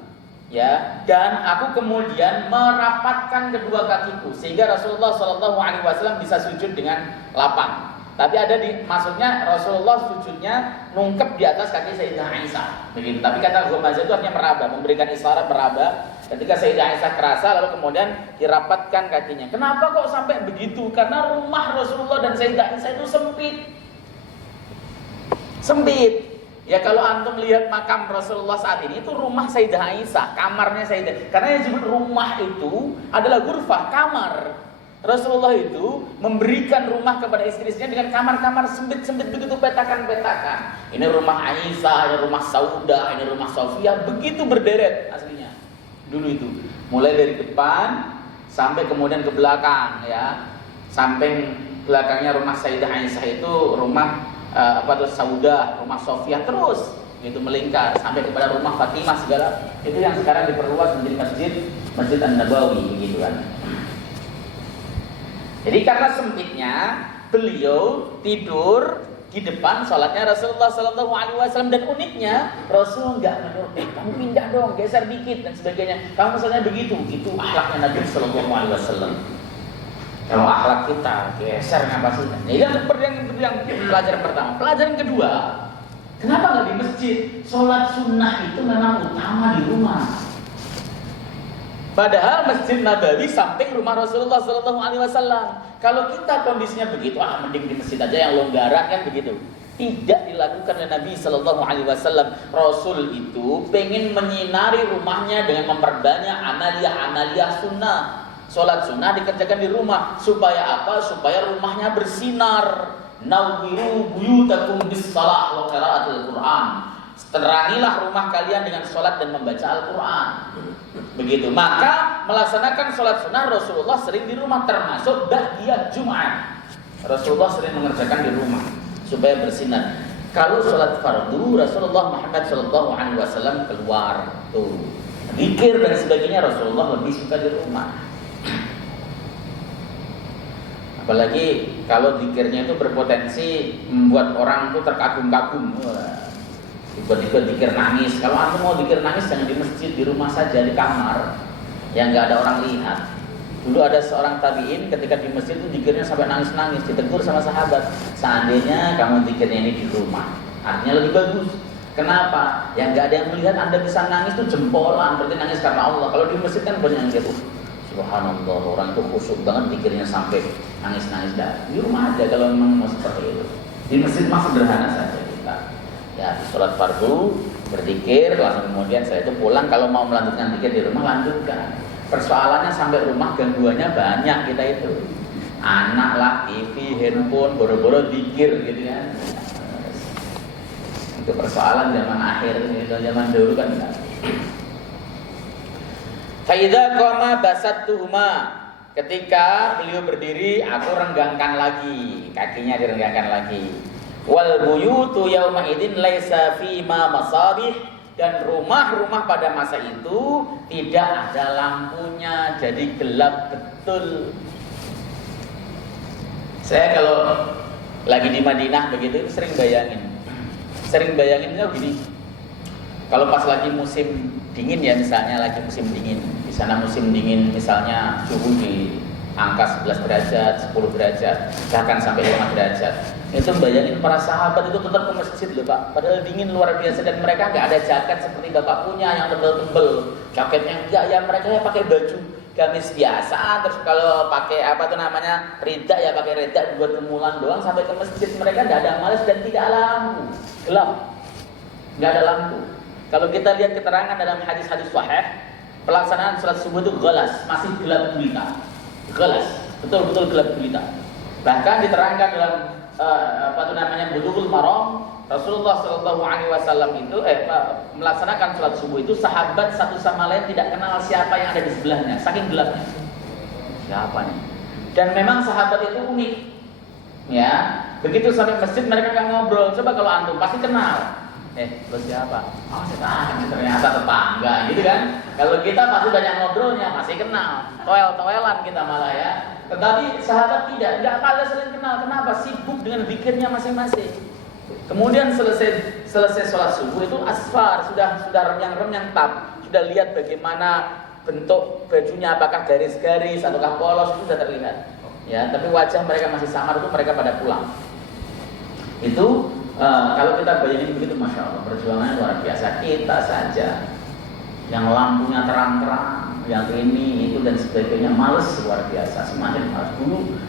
ya, dan aku kemudian merapatkan kedua kakiku sehingga Rasulullah SAW bisa sujud dengan lapang. Tapi ada maksudnya Rasulullah sujudnya nungkep di atas kaki Sayyidah Aisyah, begitu. Tapi kata ghamaza itu artinya meraba, memberikan isyarat meraba. Ketika Sayyidah Aisyah kerasa lalu kemudian dirapatkan kakinya. Kenapa kok sampai begitu? Karena rumah Rasulullah dan Sayyidah Aisyah itu sempit. Ya kalau antum lihat makam Rasulullah saat ini itu rumah Sayyidah Aisyah, kamarnya Sayyidah. Karena yang disebut rumah itu adalah ghurfah, kamar. Rasulullah itu memberikan rumah kepada istri-istrinya dengan kamar-kamar sempit-sempit begitu, petakan-petakan. Ini rumah Aisyah, ini rumah Saudah, ini rumah Sofia, begitu berderet aslinya. Dulu itu, mulai dari depan sampai kemudian ke belakang, ya. Samping belakangnya rumah Sayyidah Aisyah itu rumah Saudah, rumah Sofia, terus itu melingkar sampai kepada rumah Fatimah segala. Itu yang sekarang diperluas menjadi Masjid An-Nabawi begitu kan. Jadi karena sempitnya beliau tidur di depan sholatnya Rasulullah SAW, dan uniknya Rasul nggak menyuruh, kamu pindah dong, geser dikit dan sebagainya. Kamu misalnya begitu, itu akhlaknya Nabi SAW. Kalau akhlak kita geser ngapa sih? Ini yang pelajaran pertama. Pelajaran kedua, kenapa nggak di masjid? Sholat sunnah itu memang utama di rumah. Padahal Masjid Nabawi samping rumah Rasulullah SAW. Kalau kita kondisinya begitu, mending di masjid aja yang longgaran kan begitu. Tidak dilakukan oleh Nabi SAW. Rasul itu pengen menyinari rumahnya dengan memperbanyak amaliyah sunnah. Sholat sunnah dikerjakan di rumah. Supaya apa? Supaya rumahnya bersinar. Nawwiru buyutakum bis-shalah wa qiraatil Qur'an. Terangilah rumah kalian dengan sholat dan membaca Al-Quran. Begitu. Maka melaksanakan sholat sunnah Rasulullah sering di rumah, termasuk ba'diyah Jumat. Rasulullah sering mengerjakan di rumah supaya bersinar. Kalau sholat fardu Rasulullah Muhammad SAW keluar tuh, zikir dan sebagainya Rasulullah lebih suka di rumah. Apalagi kalau zikirnya itu berpotensi membuat orang itu terkagum-kagum. Tiba-tiba zikir nangis. Kalau antum mau zikir nangis jangan di masjid, di rumah saja, di kamar yang nggak ada orang lihat. Dulu ada seorang tabi'in ketika di masjid itu zikirnya sampai nangis-nangis, ditegur sama sahabat. Seandainya kamu zikirnya ini di rumah, artinya lebih bagus. Kenapa? Yang nggak ada yang melihat Anda bisa nangis itu jempolan, berarti nangis karena Allah. Kalau di masjid kan banyak yang gitu. Subhanallah, orang itu khusyuk banget pikirnya sampai nangis-nangis. Di rumah aja kalau memang mau seperti itu. Di masjid mah sederhana saja kita. Ya, sholat fardu, berzikir, langsung kemudian saya itu pulang. Kalau mau melanjutkan zikir di rumah, lanjutkan. Persoalannya sampai rumah gangguannya banyak kita itu. Anak lah, TV, handphone, boro-boro zikir gitu kan. Itu persoalan zaman akhir ini, zaman dulu kan enggak. Faidha qama basattuhuma. Ketika beliau berdiri, aku renggangkan lagi, kakinya direnggangkan lagi. Wal buyutu yauma idzin laisa fima masabih, dan rumah-rumah pada masa itu tidak ada lampunya, jadi gelap betul. Saya kalau lagi di Madinah begitu sering bayanginnya begini. Kalau pas lagi musim dingin ya, misalnya lagi musim dingin, di sana musim dingin misalnya suhu di angka 11 derajat, 10 derajat, bahkan sampai 5 derajat. Itu bayangin para sahabat itu tetap ke masjid loh Pak, padahal dingin luar biasa, dan mereka nggak ada jaket seperti Bapak punya yang tebel-tebel. Jaketnya enggak, ya mereka ya pakai baju gamis biasa, terus kalau pakai apa tuh namanya rida ya pakai rida buat kemulan doang sampai ke masjid. Mereka nggak ada malas dan tidak ada lampu, gelap, nggak ada lampu. Kalau kita lihat keterangan dalam hadis-hadis sahih, pelaksanaan salat subuh itu gelas, masih gelap gulita, gelas, betul-betul gelap gulita. Bahkan diterangkan dalam apa itu namanya Bulughul Maram, Rasulullah Shallallahu Alaihi Wasallam itu melaksanakan salat subuh itu sahabat satu sama lain tidak kenal siapa yang ada di sebelahnya, saking gelapnya. Siapa nih? Dan memang sahabat itu unik, ya. Begitu sampai masjid mereka kan ngobrol. Coba kalau antum pasti kenal. Lo siapa? Oh, ternyata tetangga, gitu kan? Kalau kita pasti banyak ngobrolnya, pasti kenal. Toel-toelan kita malah ya. Tetapi sahabat tidak, nggak pada sering kenal. Kenapa? Sibuk dengan zikirnya masing-masing. Kemudian selesai sholat subuh itu asfar, sudah remyang-remyang tab, sudah lihat bagaimana bentuk bajunya, apakah garis-garis ataukah polos, itu sudah terlihat. Ya, tapi wajah mereka masih samar, itu mereka pada pulang. Itu kalau kita bayangin begitu, masya Allah, perjuangannya luar biasa. Kita saja yang lampunya terang-terang, yang ini itu dan sebagainya, males luar biasa, semakin males.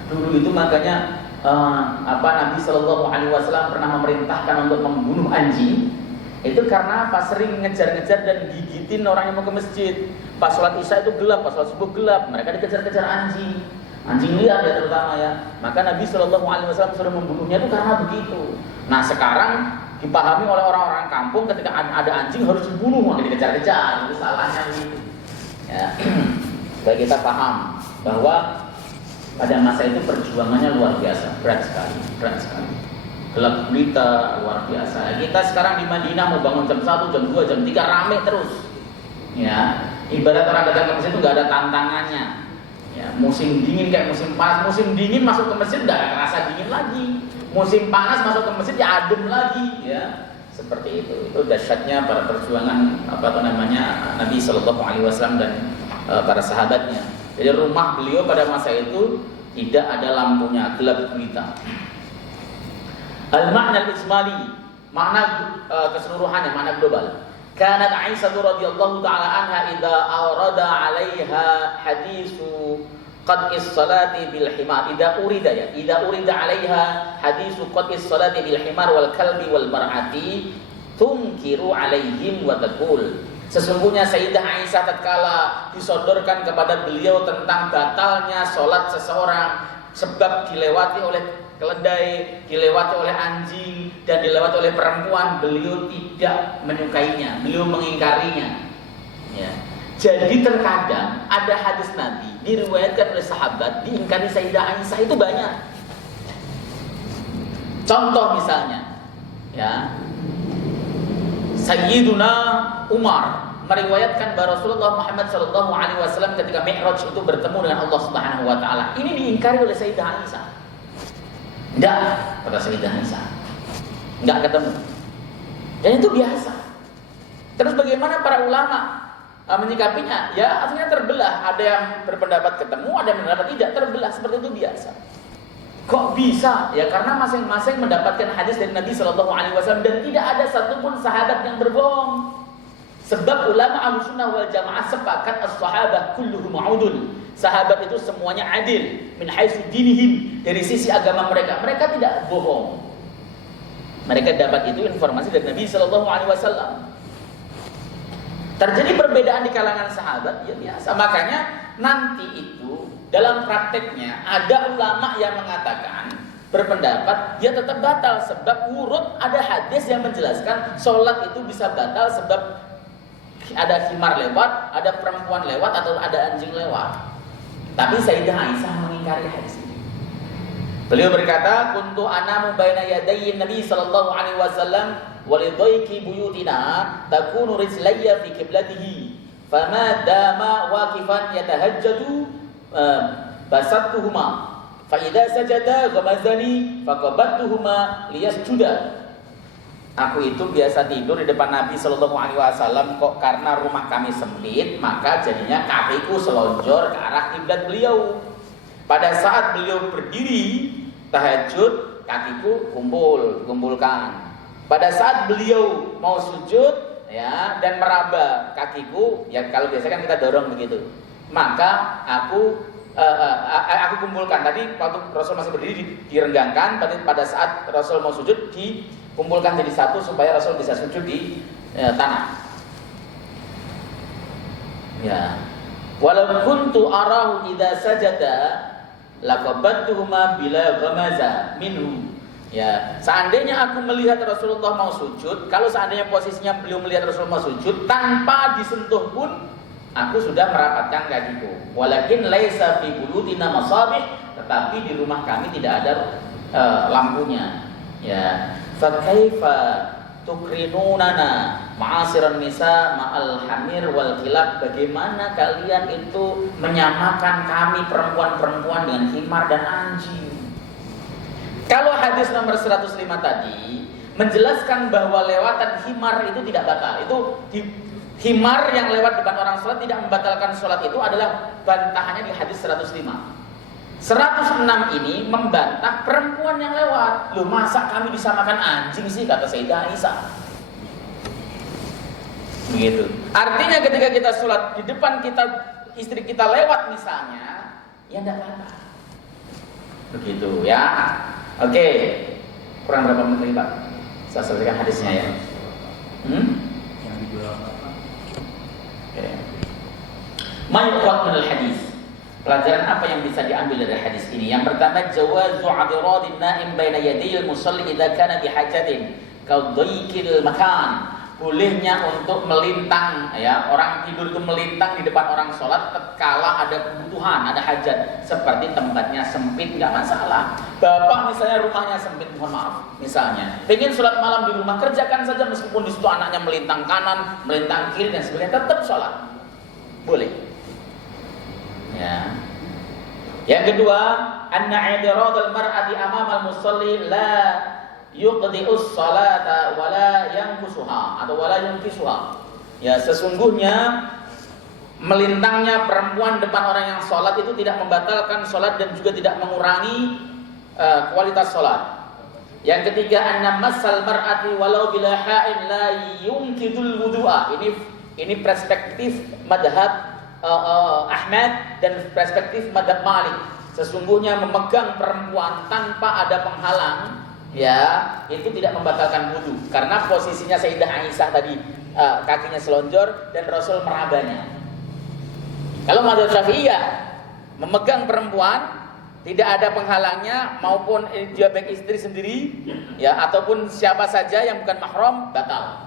Dulu itu makanya Nabi Shallallahu Alaihi Wasallam pernah memerintahkan untuk membunuh anjing. Itu karena pas sering ngejar-ngejar dan gigitin orang yang mau ke masjid. Pas sholat isya itu gelap, pas sholat subuh gelap, mereka dikejar-kejar anjing. Anjing liar ya terutama ya. Maka Nabi Shallallahu Alaihi Wasallam sudah membunuhnya itu karena begitu. Nah sekarang dipahami oleh orang-orang kampung ketika ada anjing harus dibunuh, maka dikejar-kejar. Itu salahnya begitu. Ya. Supaya kita paham bahwa pada masa itu perjuangannya luar biasa, berat sekali. Gelap gulita luar biasa. Kita sekarang di Madinah mau bangun jam 1, jam 2, jam 3 rame terus. Ya, ibarat orang datang ke masjid itu nggak ada tantangannya. Ya, musim dingin kayak musim panas. Musim dingin masuk ke masjid nggak kerasa dingin lagi. Musim panas masuk ke masjid ya adem lagi. Ya, seperti itu. Itu dahsyatnya para perjuangan Nabi Shallallahu Alaihi Wasallam dan para sahabatnya. Jadi rumah beliau pada masa itu tidak ada lampunya, gelap gulita. Al-makna al-ijmali, makna keseluruhannya, makna global. Kanat Aisyah radhiyallahu taala anha idza awrada 'alaiha hadisu qat'is salati bil himar, idza urida 'alaiha hadisu qat'is salati bil himar wal kalbi wal mar'ati tunkiru 'alaihim wa taqul. Sesungguhnya Sayyidah Aisyah tatkala disodorkan kepada beliau tentang batalnya sholat seseorang sebab dilewati oleh keledai, dilewati oleh anjing, dan dilewati oleh perempuan, beliau tidak menyukainya, beliau mengingkarinya. Ya. Jadi terkadang ada hadis Nabi diriwayatkan oleh sahabat diingkari Sayyidah Aisyah itu banyak. Contoh misalnya, ya, Sayyiduna Umar meriwayatkan bahwa Rasulullah Muhammad SAW ketika Mi'raj itu bertemu dengan Allah Subhanahu Wa Taala. Ini diingkari oleh Sayyidah Aisyah. Enggak, kata Sayyidah Aisyah. Enggak ketemu. Dan itu biasa. Terus bagaimana para ulama menyikapinya? Ya akhirnya terbelah. Ada yang berpendapat ketemu, ada yang berpendapat tidak, terbelah. Seperti itu biasa. Kok bisa? Ya karena masing-masing mendapatkan hadis dari Nabi SAW dan tidak ada satupun sahabat yang berbohong. Sebab ulama Ahlussunnah wal Jamaah sepakat as-sahabah kulluhum udul. Sahabat itu semuanya adil min haitsu dinihim, dari sisi agama mereka. Mereka tidak bohong. Mereka dapat itu informasi dari Nabi SAW. Terjadi perbedaan di kalangan sahabat, ya biasa. Makanya nanti itu dalam prakteknya ada ulama yang mengatakan, berpendapat ya tetap batal sebab urut ada hadis yang menjelaskan sholat itu bisa batal sebab ada himar lewat, ada perempuan lewat atau ada anjing lewat. Tapi Sayyidah Aisyah mengingkari hadis ini. Beliau berkata, "Kuntu anamu baina yadayi Nabi sallallahu alaihi wasallam wa lidayki buyutina takunu rijlayya fi qiblatihi fama dama waqifan yatahajjadu basattuhuma fa idza sajada ghamazani faqabattuhuma liyasjuda." Aku itu biasa tidur di depan Nabi Sallallahu Alaihi Wasallam, kok karena rumah kami sempit, maka jadinya kakiku selonjor ke arah kiblat beliau. Pada saat beliau berdiri tahajud, kakiku kumpulkan. Pada saat beliau mau sujud, ya dan meraba kakiku, ya kalau biasa kan kita dorong begitu, maka aku kumpulkan. Tadi waktu Rasul masih berdiri direnggangkan, pada saat Rasul mau sujud kumpulkan jadi satu supaya Rasul bisa sujud di tanah. Ya. Walau kuntu arahu idza sajada laqabattuhuma bila ghamaza minhu. Ya, seandainya aku melihat Rasulullah mau sujud, kalau seandainya posisinya beliau melihat Rasulullah mau sujud tanpa disentuh pun aku sudah merapatkan kakiku. Walakin laisa fi bulutina masabih, tetapi di rumah kami tidak ada lampunya. Ya. Fakaifa tukrinunana ma'asiran nisa ma'al hamir wal kilab. Bagaimana kalian itu menyamakan kami perempuan-perempuan dengan himar dan anjing? Kalau hadis nomor 105 tadi menjelaskan bahwa lewatan himar itu tidak batal. Itu himar yang lewat depan orang sholat tidak membatalkan sholat, itu adalah bantahannya di hadis 105. 106 ini membantah perempuan yang lewat. Loh, masa kami disamakan anjing sih, kata Sayyidah Aisyah. Begitu. Artinya ketika kita sholat di depan kita, istri kita lewat misalnya, ya tidak apa-apa. Begitu ya. Oke. Kurang berapa menit lagi, Pak? Saya selesaikan hadisnya ya. Yang di belakang. Oke. Ma yuqad min al-hadis. Pelajaran apa yang bisa diambil dari hadis ini? Yang pertama, jawazu 'adiradin na'im baina yadayil musalli idza kana bihajatin ka dhaikil makan. Bolehnya untuk melintang, ya, orang tidur itu melintang di depan orang sholat tatkala ada kebutuhan, ada hajat, seperti tempatnya sempit, nggak masalah. Bapak misalnya rumahnya sempit, mohon maaf, misalnya pengen sholat malam di rumah, kerjakan saja meskipun di situ anaknya melintang kanan, melintang kiri dan sebagainya, tetap sholat, boleh. Ya. Yang kedua, anna i'tiradul mar'ati amama al-musalli la yuqdi'us salata wa la yanqusuha atau wa la yunqisuha. Ya, sesungguhnya melintangnya perempuan depan orang yang sholat itu tidak membatalkan sholat dan juga tidak mengurangi kualitas sholat. Yang ketiga, anna massal mar'ati walau bila ha'in la yunqidul wudu'a. Ini perspektif madhab Ahmad dan perspektif madhab Malik. Sesungguhnya memegang perempuan tanpa ada penghalang, ya, itu tidak membatalkan wudu karena posisinya Sayyidah Aisyah tadi kakinya selonjor dan Rasul merabanya. Kalau madhab Syafi'iyah memegang perempuan tidak ada penghalangnya maupun dia baik istri sendiri, ya, ataupun siapa saja yang bukan mahram, batal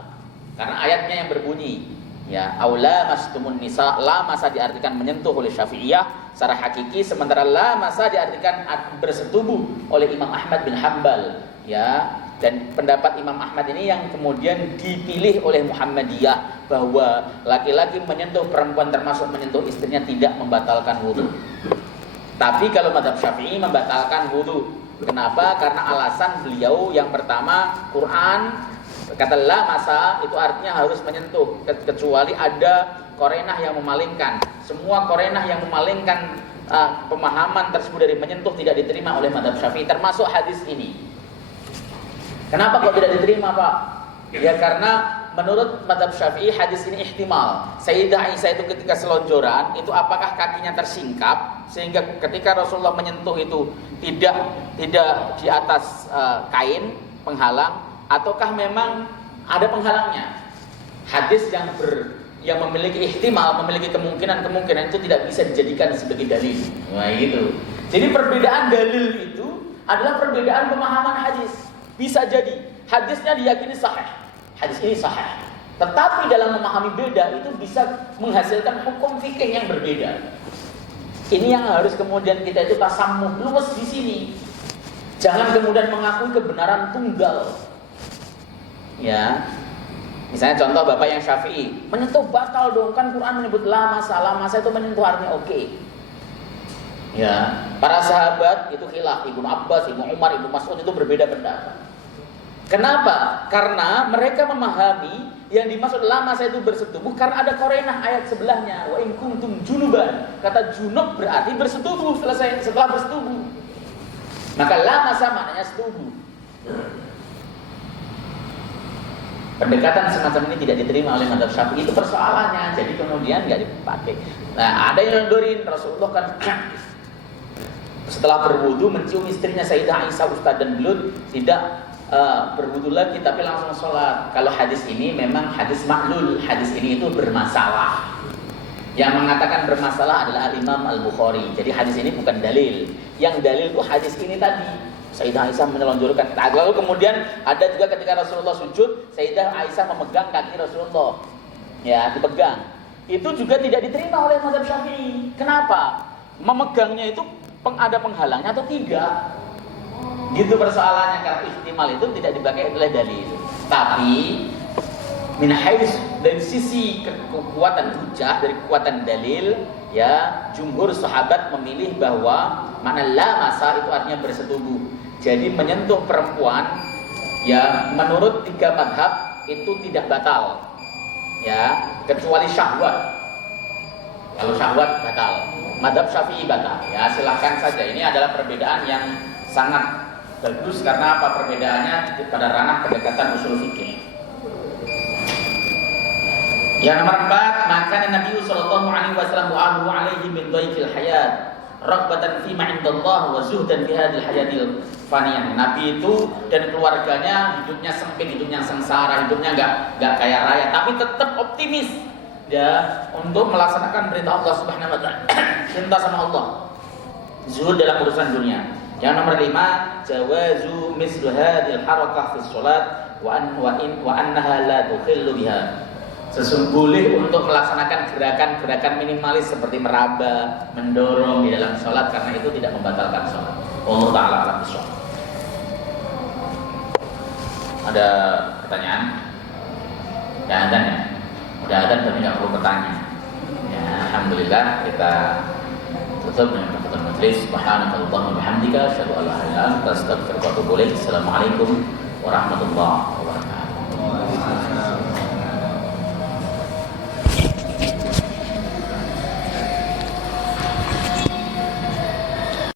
karena ayatnya yang berbunyi, ya, aula mastumun nisa, la masa diartikan menyentuh oleh Syafi'iyah secara hakiki, sementara la masa diartikan bersetubuh oleh Imam Ahmad bin Hanbal, ya. Dan pendapat Imam Ahmad ini yang kemudian dipilih oleh Muhammadiyah, bahwa laki-laki menyentuh perempuan termasuk menyentuh istrinya tidak membatalkan wudu. Tapi kalau mazhab Syafi'i membatalkan wudu. Kenapa? Karena alasan beliau yang pertama, Quran kata la masa itu artinya harus menyentuh, kecuali ada korenah yang memalingkan. Semua korenah yang memalingkan pemahaman tersebut dari menyentuh tidak diterima oleh mazhab Syafi'i, termasuk hadis ini. Kenapa kok tidak diterima, Pak? Ya karena menurut mazhab Syafi'i hadis ini ihtimal. Sayyidah Aisyah itu ketika selonjoran itu apakah kakinya tersingkap sehingga ketika Rasulullah menyentuh itu tidak di atas kain penghalang, ataukah memang ada penghalangnya? Hadis yang memiliki ihtimal, memiliki kemungkinan itu tidak bisa dijadikan sebagai dalil. Nah, gitu. Jadi perbedaan dalil itu adalah perbedaan pemahaman hadis. Bisa jadi hadisnya diyakini sahih, hadis ini sahih, tetapi dalam memahami beda itu bisa menghasilkan hukum fikih yang berbeda. Ini yang harus kemudian kita itu tasammuh luwes di sini. Jangan kemudian mengakui kebenaran tunggal. Ya, misalnya contoh bapak yang Syafi'i, menyentuh batal dong, kan Quran menyebut la masa itu menyentuh artinya oke. Ya, para sahabat itu khilaf, Ibnu Abbas, Ibnu Umar, Ibnu Mas'ud itu berbeda pendapat. Kenapa? Karena mereka memahami yang dimaksud la masa itu bersetubuh karena ada korenah ayat sebelahnya, wa in kuntum junuban. Kata junub berarti bersetubuh setelah bersetubuh. Maka la masa maknanya setubuh. Pendekatan semacam ini tidak diterima oleh mazhab Syafi'i, itu persoalannya. Jadi kemudian nggak dipakai. Nah, ada yang nondorin Rasulullah kan setelah berwudu mencium istrinya Sayyidah Aisyah Ustaz dan beliau tidak berwudu lagi tapi langsung sholat. Kalau hadis ini memang hadis maklul, hadis ini itu bermasalah. Yang mengatakan bermasalah adalah Imam Al-Bukhari. Jadi hadis ini bukan dalil. Yang dalil itu hadis ini tadi. Sayyidah Aisyah menelonjorkan. Lalu kemudian ada juga ketika Rasulullah sujud, Sayyidah Aisyah memegang kaki Rasulullah. Ya, dipegang. Itu juga tidak diterima oleh mazhab Syafi'i. Kenapa? Memegangnya itu ada penghalangnya atau tidak? Gitu persoalannya, karena ihtimal itu tidak dipakai oleh dalil. Tapi min haits dari sisi kekuatan hujah, dari kekuatan dalil, ya jumhur sahabat memilih bahwa makna la masa itu artinya bersetubuh. Jadi menyentuh perempuan ya menurut 3 mazhab itu tidak batal. Ya, kecuali syahwat. Kalau syahwat batal. Mazhab Syafi'i batal. Ya, silahkan saja. Ini adalah perbedaan yang sangat bagus karena apa perbedaannya pada ranah pendekatan usul fikih. Yang nomor 4, maka Nabi sallallahu alaihi wasallam wa'alu alaihi min dhaifil hayat raghbatan fi ma indallah wa zuhdan fi hadhil hayatil faniyah. Nabi itu dan keluarganya hidupnya sempit, hidupnya sengsara, hidupnya enggak kaya raya, tapi tetap optimis ya untuk melaksanakan perintah Allah Subhanahu wa taala. Cinta sama Allah. Zuhud dalam urusan dunia. Yang nomor 5, jawazu mislu hadhil harakah fi shalat wa annaha la tukhillu biha. Boleh untuk melaksanakan gerakan-gerakan minimalis seperti meraba, mendorong di dalam sholat karena itu tidak membatalkan sholat. Allah Ta'ala alam bishawab. Ada pertanyaan? Ya ada ya. Udah ada tapi nggak perlu bertanya. Ya, alhamdulillah kita tutup dengan pertemuan majelis. Subhanakallahumma wa bihamdika asyhadu an la ilaha illa anta astaghfiruka wa atubu ilaik. Assalamualaikum warahmatullahi wabarakatuh.